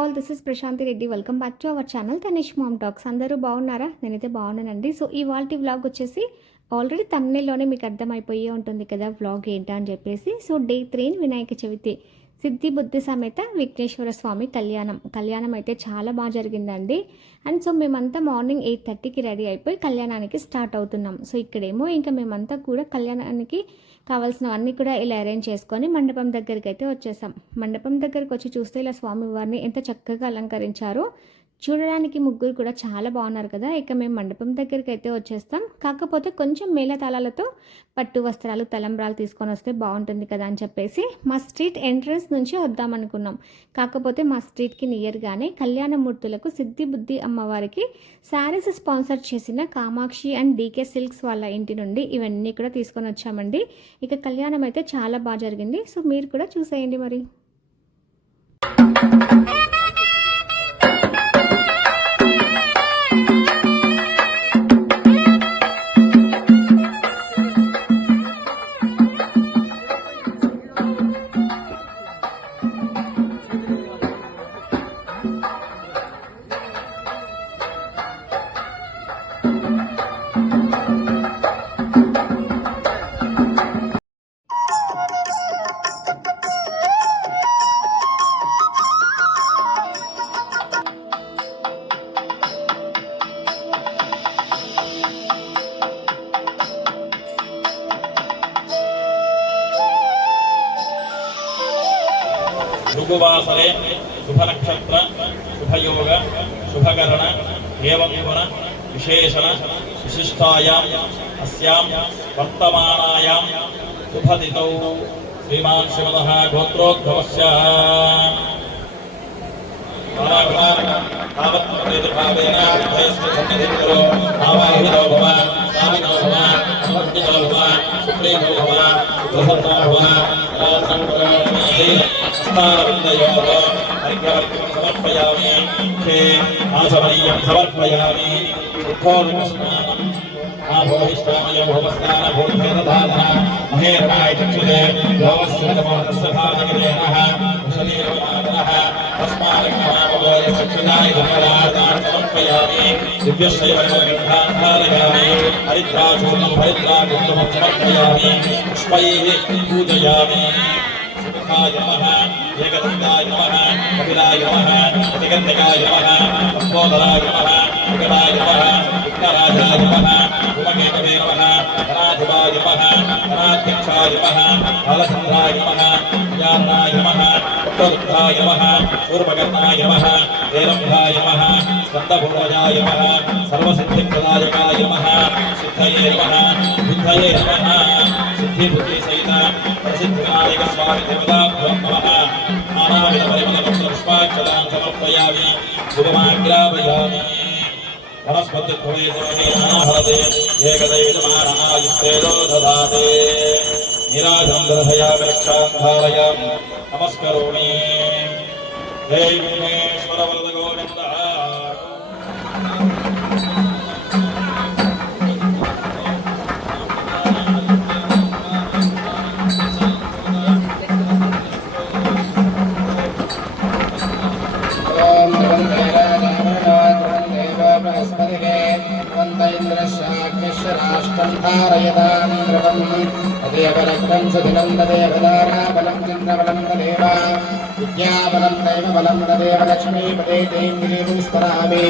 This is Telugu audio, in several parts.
All this is Prashanti Reddy welcome back to our channel Tanish mom talks అందరూ బాగున్నారా? నేనైతే బాగున్నానండి. సో ఈ ఇవాళ వ్లాగ్ వచ్చేసి ఆల్రెడీ తమిళలోనే మీకు అర్థమైపోయే ఉంటుంది కదా వ్లాగ్ ఏంటా అని చెప్పేసి. So day three Vinayaka Chavithi Siddhi Buddhi సమేత విఘ్నేశ్వర స్వామి కళ్యాణం. కళ్యాణం అయితే చాలా బాగా జరిగిందండి. అండ్ సో మేమంతా మార్నింగ్ ఎయిట్ థర్టీకి రెడీ అయిపోయి కళ్యాణానికి స్టార్ట్ అవుతున్నాం. సో ఇక్కడేమో ఇంకా మేమంతా కూడా కళ్యాణానికి కావాల్సినవన్నీ కూడా ఇలా అరేంజ్ చేసుకొని మండపం దగ్గరికి అయితే వచ్చేసాం. మండపం దగ్గరికి వచ్చి చూస్తే ఇలా స్వామివారిని ఎంత చక్కగా అలంకరించారో చూడడానికి ముగ్గురు కూడా చాలా బాగున్నారు కదా. ఇక మేము మండపం దగ్గరికి అయితే వచ్చేస్తాం. కాకపోతే కొంచెం మేళతాళాలతో పట్టు వస్త్రాలు తలంబ్రాలు తీసుకొని వస్తే బాగుంటుంది కదా అని చెప్పేసి మా స్ట్రీట్ ఎంట్రన్స్ నుంచి వద్దామనుకున్నాం కాకపోతే మా స్ట్రీట్కి నియర్గానే కళ్యాణమూర్తులకు సిద్ధి బుద్ధి అమ్మవారికి శారీస్ స్పాన్సర్ చేసిన కామాక్షి అండ్ డీకే సిల్క్స్ వాళ్ళ ఇంటి నుండి ఇవన్నీ కూడా తీసుకొని వచ్చామండి. ఇక కళ్యాణం అయితే చాలా బాగా జరిగింది. సో మీరు కూడా చూసేయండి మరి. भृगुवासरे शुभनक्षत्र, शुभयोग शुभकरण एवं गुण विशेषण विशिष्टायाम् अस्यां, वर्तमानायां, शुभदितौ। श्रीमान् शिवनः गोत्रोद्भवस्य। भावेन सन्निधिं భవ హస్తారవిందయోః అర్ఘ్యవర్గం సమర్పయామి హే ఆసమనీయం సమర్పయామి ఉద్ధోర్గస్నానం ఆభోహిష్టామయ భోమస్నాన భూర్భేదధాన మహేరణాయ చక్షురే భోమస్యతమోహస్య భాగగిరేణః శరీరమాదనః తస్మాదగ్నమామగోయ చక్షునాయ ధర్మరాజాన్ సమర్పయామి దివ్యశైవగ్రహాధారయామి హరిద్రాచూర్ణం హరిద్రాకుంకుమం సమర్పయామి పుష్పైः పూజయామి సుఖాయ నమః ఏకదంతాయ నమః కపిలాయ నమః అతిగంధకాయ నమః లంబోదరాయ నమః వికటాయ నమః విఘ్నరాజాయ నమః ఉమకేతవే నమః గణాధిపాయ నమః గణాధ్యక్షాయ నమః బాలచంద్రాయ నమః జ్ఞానాయ నమః ఉత్తరుద్ధాయ నమః పూర్వగతాయ నమః హేరంభాయ నమః స్కందభూరజాయ నమః సర్వసిద్ధిప్రదాయకాయ నమః సిద్ధయే నమః బుద్ధయే నమః సిద్ధిబుద్ధి సహిత ప్రసిద్ధినాయక స్వామి దేవతాభ్యో నమః నానావిధ పరిమళపత్ర పుష్పాక్షరాన్ సమర్పయామి. శుభమాగ్రాపయామి వనస్పతిర్భవేదోహే ఏకదైవిధమానమాయుస్తేజో దదాతే. నిరాజం దర్శయామి రక్షాం ధారయామి. నమస్కరోమి. జై తదేవ రక్తం సుధినం తదేవ చంద్రబలం దేవ విద్యాబలం దైవ బలం దేవలక్ష్మీపదే లక్ష్మీపదే స్మరామి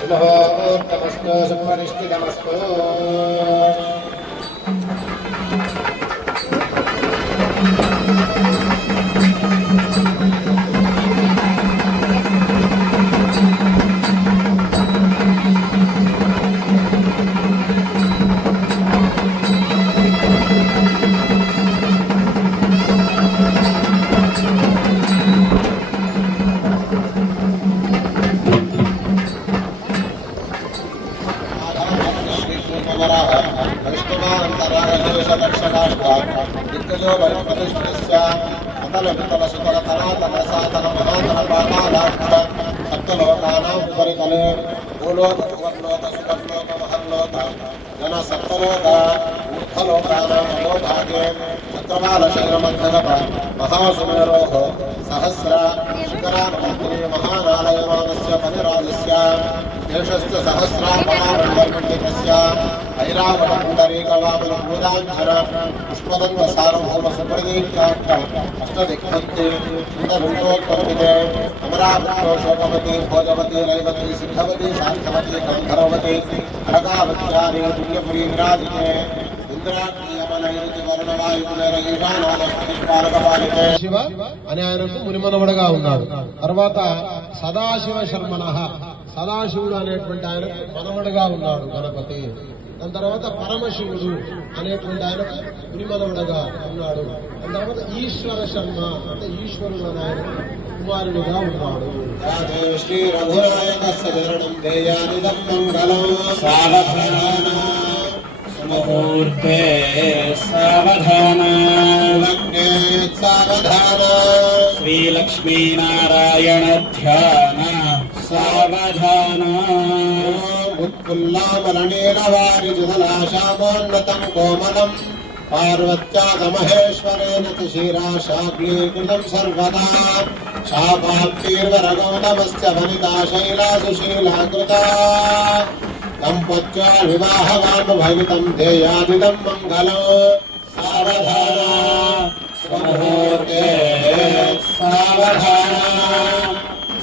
శుభోత్తమస్తు సుపరిష్ఠితమస్తు وللمدشتسع أقل بطل شطر ثلاثة مساء تنمهات أربعة لأكبر حتى لو كان مبر قليل ولوت ورلوت سبلوت وحلوت لنا سبتلوت وطلوت على ملوت عجيب حتى مال شعر من كذبا مخاص من روحه سهسرا شكرا مقتلي مخانا على يرادسيا فنرادسيا శేషస్థ సహస్రాపణాంతస్య ఐరావటపుండరీకలాపల భూదాంధర పుష్పదండ సార్వభౌమ సుప్రదీక్షాక్ష అష్టదిక్పత్తి సుందరుండోత్పత్తితే అమరాభుత్వ శోకవతి భోజవతి రైవతి సిద్ధవతి శాంతవతి గంధర్వతి అనగావత్యాని పుణ్యపురి విరాజితే శివ అని ఆయనకు మునిమనవడగా ఉన్నాడు. తర్వాత సదాశివ శర్మణ సదాశివుడు అనేటువంటి ఆయన మనవడుగా ఉన్నాడు గణపతి. దాని తర్వాత పరమశివుడు అనేటువంటి ఆయన పురిమనవుడగా ఉన్నాడు. దాని తర్వాత ఈశ్వర శర్మ అంటే ఈశ్వరుడు అని ఆయన కుమారుడుగా ఉన్నాడు శ్రీ రఘురాయణం దేయానిదం మంగళం సావధాన. శ్రీలక్ష్మీనారాయణ ధ్యాన उत्फुल्लामलनीलवारिजुदलाशामोन्नतं कोमलं शिराशाग्लीकृतं सर्वदा। शापाप्तिर्वरगौतमस्य वनिता शैला सुशीलाकृता दम्पत्या विवाहवानुभवितं ध्येयादिदं मङ्गलं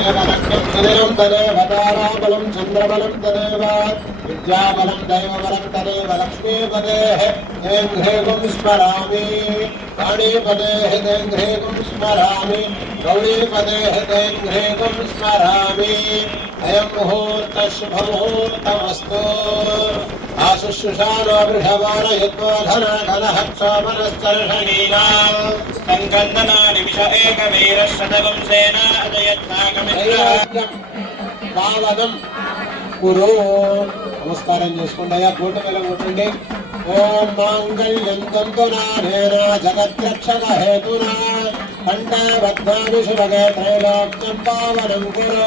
तदेवं तदेव ताराबलं चन्द्रबलं तदेव विद्याबलं दैवबलं तदेव लक्ष्मीपदेः देङ्घ्रेगुं स्मरामि काणीपदेः देङ्घ्रेगुं स्मरामि गौरीपदेः देङ्घ्रेगुं स्मरामि अयं मुहूर्तशुभमुहूर्तमस्तु కలహ క్షోభనశ్చర్షణీనా సంకందనా నిమిష ఏకవీర శతవంశేన అజయత్సాగమిత్ర. కురు. నమస్కారం చేసుకోండి అయ్యా కోటి వేల ఓం మాంగళ్యం తంతునానేన జగద్రక్షక హేతునా కంఠబద్ధాని శుభగే త్రైలోక్యం పావనం కురు.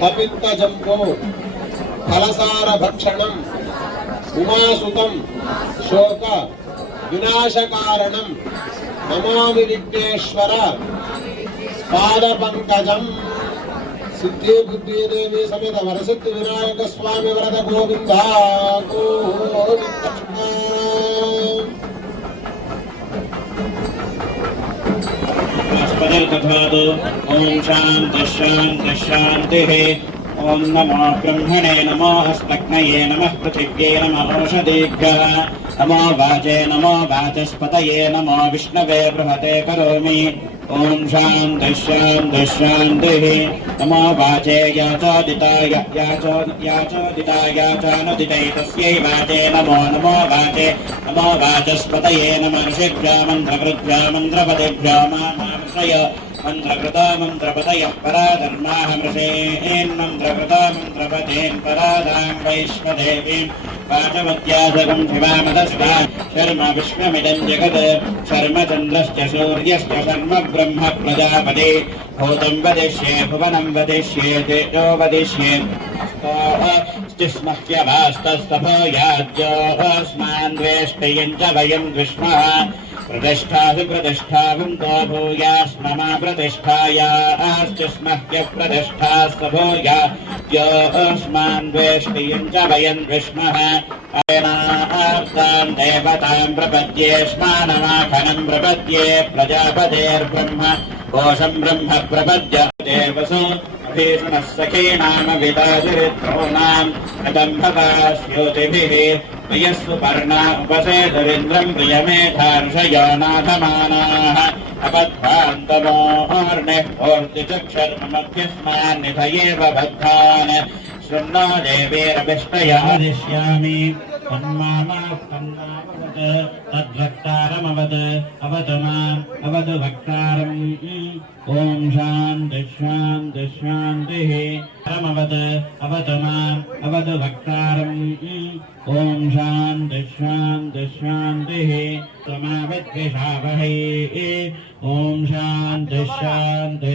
కపిత్త ఫలసార భక్షణం ఉమాసుతం శోక వినాశకారణం నమామి విఘ్నేశ్వర పాదపంకజం సిద్ధి బుద్ధిదేవి సమేత వరసిద్ధి వినాయక స్వామి వరద గోవింద గోవింద స్పదర్కథాదు ఓం శాంతి శాంతి శాంతి ఓం నమో బ్రహ్మణే నమో హస్తగ్నయే నమ పృథివ్యే నమ ఔషధీఘ్ర నమో వాచే నమో వాచస్పతయే నమో విష్ణవే బృహతే కరోమి ఓం శాంతి శాంతి శాంతి. నమో వాచే యాచోదితాయ యాచో యాచోదితాయ చానుదితై తస్యై వాచే. నమో నమో వాచే. నమో వాచస్పతయే నమ ఋషిభ్యో మంత్రకృభ్యో మంత్రపతిభ్యో మామృషయ మంత్రకృత మంత్రపతయ పరాధర్మాహ మృషేన్మంత్రకృత మంత్రపతేన్ పరాధాం వైశ్వదేవీం पाटवत्यासकं शिवामतस्ता शर्म विश्वमिदं जगत्। शर्मचन्द्रश्च सूर्यश्च शर्म ब्रह्म प्रजापदे भूतं वदिष्ये, भुवनं वदिष्ये, तेजो वदिष्ये। चिष्मह्यवास्तस्तभो याज्योस्मान् वेष्टयम् च वयम् विष्मः प्रतिष्ठासु प्रतिष्ठाम् तो भूयास्मम प्रतिष्ठायाश्चिष्मह्य प्रतिष्ठास्तभो याज्योस्मान् वेष्टयम् च वयम् विष्मः ेनार्ताम् देवताम् प्रपद्येष्मानमाखनम् प्रपद्ये प्रजापतेर्ब्रह्म कोशम् ब्रह्म प्रपद्य देवसो भीषणः सखीनाम विदाचरित्रोणाम् कदम्भकास्योतिभिः प्रियस्सु पर्णा उपसेदरिन्द्रम् प्रियमेधार्षयो नाथमानाः अपध्वान्तमोहर्णिः ऊर्तिचक्षर्मध्यस्मान्निधयेव बद्धान् शृण्णो देवीरभिष्टयादिश्यामि तन्मामावत् तद्वक्तारमवत् अवतु माम् अवतु वक्तारम् ॐ शान्ति शान्ति, शान्तिः। परमवत् अवतु माम् अवतु वक्तारम् ॐ शान्ति शान्ति, शान्तिः। समाविद्विषावहै ॐ शान्ति शान्ति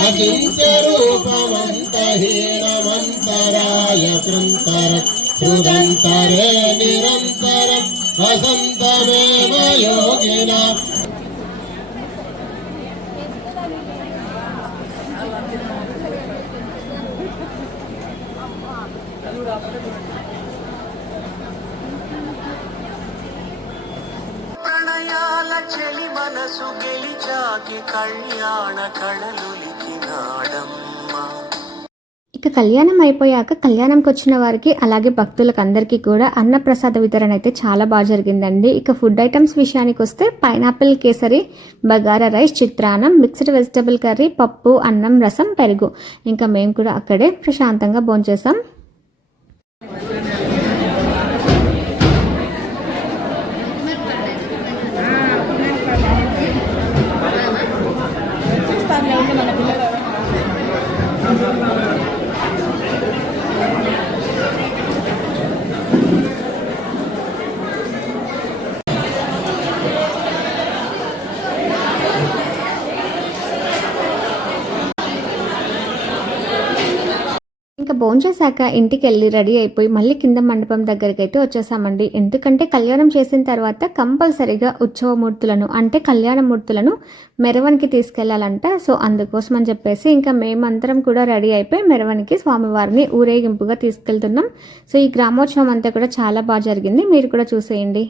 శృంగారభీషణం కృంతర హృదంతరే నిరంతర వసంతమేవ యోగిన ప్రణయాల చెలి మనసు గెలిచాకి కళ్యాణ కళలు ఇక కళ్యాణం అయిపోయాక కళ్యాణంకి వచ్చిన వారికి అలాగే భక్తులకు అందరికీ కూడా అన్నప్రసాద వితరణ అయితే చాలా బాగా జరిగిందండి. ఇక ఫుడ్ ఐటమ్స్ విషయానికి వస్తే పైనాపిల్ కేసరి బగారా రైస్ చిత్రాన్నం మిక్స్డ్ వెజిటబుల్ కర్రీ పప్పు అన్నం రసం పెరుగు. ఇంకా మేము కూడా అక్కడే ప్రశాంతంగా భోంచేసాం భోంచేశాక ఇంటికి వెళ్ళి రెడీ అయిపోయి మళ్ళీ కింద మండపం దగ్గరికి అయితే వచ్చేసామండి. ఎందుకంటే కళ్యాణం చేసిన తర్వాత కంపల్సరీగా ఉత్సవమూర్తులను అంటే కళ్యాణ మూర్తులను మెరవనికి తీసుకెళ్ళాలంట. సో అందుకోసం అని చెప్పేసి ఇంకా మేమందరం కూడా రెడీ అయిపోయి మెరవనికి స్వామివారిని ఊరేగింపుగా తీసుకెళ్తున్నాం. సో ఈ గ్రామోత్సవం అంతా కూడా చాలా బాగా జరిగింది. మీరు కూడా చూసేయండి.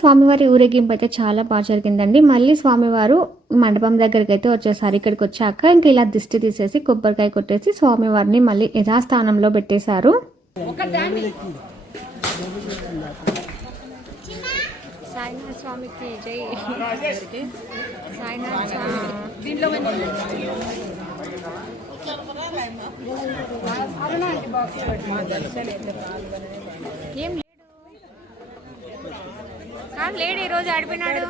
స్వామివారి ఊరేగింపు అయితే చాలా బాగా జరిగిందండి. మళ్ళీ స్వామివారు మండపం దగ్గరికి అయితే వచ్చేసారు. ఇక్కడికి వచ్చాక ఇంక ఇలా దిష్టి తీసేసి కొబ్బరికాయ కొట్టేసి స్వామివారిని మళ్ళీ యథాస్థానంలో పెట్టేశారు. స్వామికి జై. దీంట్లో ఏం లేడు ఈరోజు ఆడిపోయినాడు.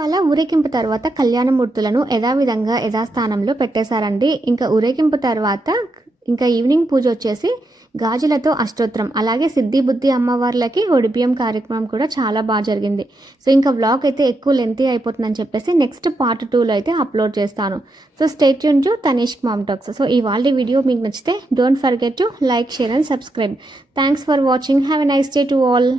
అలా ఊరేగింపు తర్వాత కళ్యాణమూర్తులను యథావిధంగా యథాస్థానంలో పెట్టేశారండి. ఇంకా ఊరేగింపు తర్వాత ఇంకా ఈవినింగ్ పూజ వచ్చేసి గాజులతో అష్టోత్తరం అలాగే సిద్ధి బుద్ధి అమ్మవార్లకి ఒడిపియం కార్యక్రమం కూడా చాలా బాగా జరిగింది. సో ఇంకా వ్లాగ్ అయితే ఎక్కువ లెంతీ అయిపోతుందని చెప్పేసి నెక్స్ట్ పార్ట్ టూలో అయితే అప్లోడ్ చేస్తాను. So state Yoon to Tanish mom talks so ఇవాళ వీడియో మీకు నచ్చితే don't forget to like share and subscribe thanks for watching have a nice day to all